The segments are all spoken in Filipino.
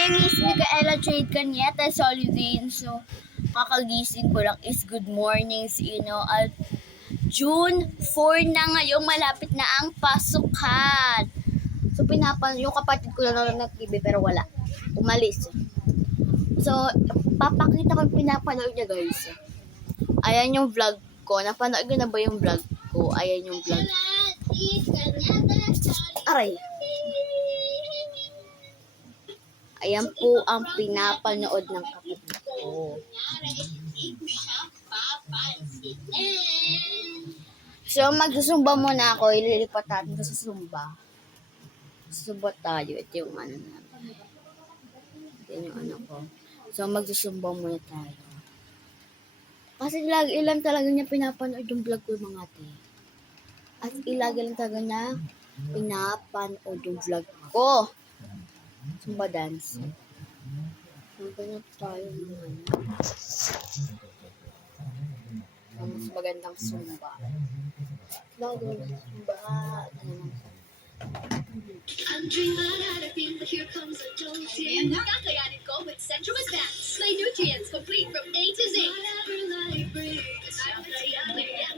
name is Micaela Trade Canieta Solidin. So, kakagising ko lang is good morning sa inyo. At June 4 na ngayon, malapit na ang pasukan. So, yung kapatid ko lang nag-TV pero wala. Umalis. So, papakita ko yung pinapanood niya, guys. Ayan yung vlog ko. Napanood ko na ba yung vlog ko? Ayan yung vlog. Aray. Ayan po ang pinapanood ng kapatid ko. So, magsusumba muna ako. Ililipat natin sa sumba. Sumba tayo. Ito yung ano namin. Ito yung ano ko. So, magsusumba muna tayo. Kasi ilan talaga niya pinapanood yung vlog ko, mga ate. At ilagi lang talaga niya pinapanood yung vlog ko. Zumba dance. Maghanap tayo naman. Mas magandang zumba. Zumba. Here comes a dose. Kakayanin ko with Centrum Advance. My nutrients complete from A to Z.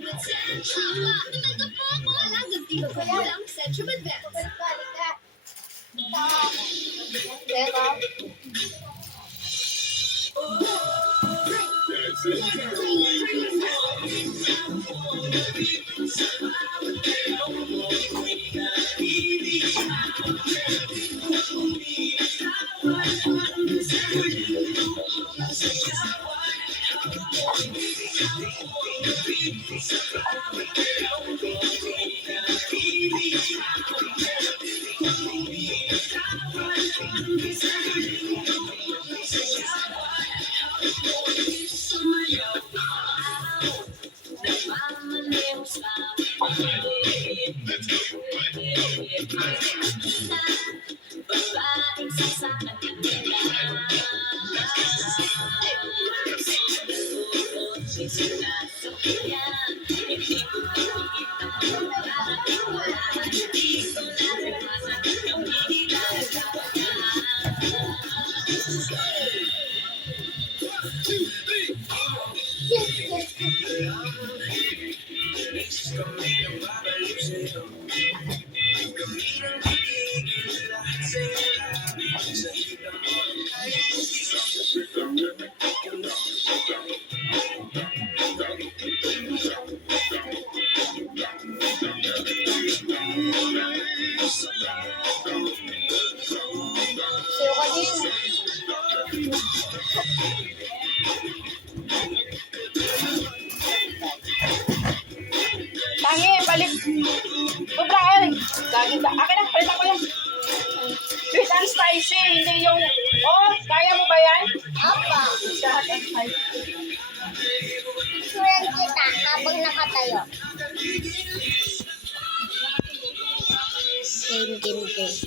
With Centrum. Alagang di ko lang Centrum Advance. Tangi, palit. Sobra ay. Lagi ba? Akin na, palitan ko yan. Sweet and spicy, hindi yung... Oh, kaya mo ba yan? Apa. Lahat and spicy. Picturean kita habang nakatayo. Game.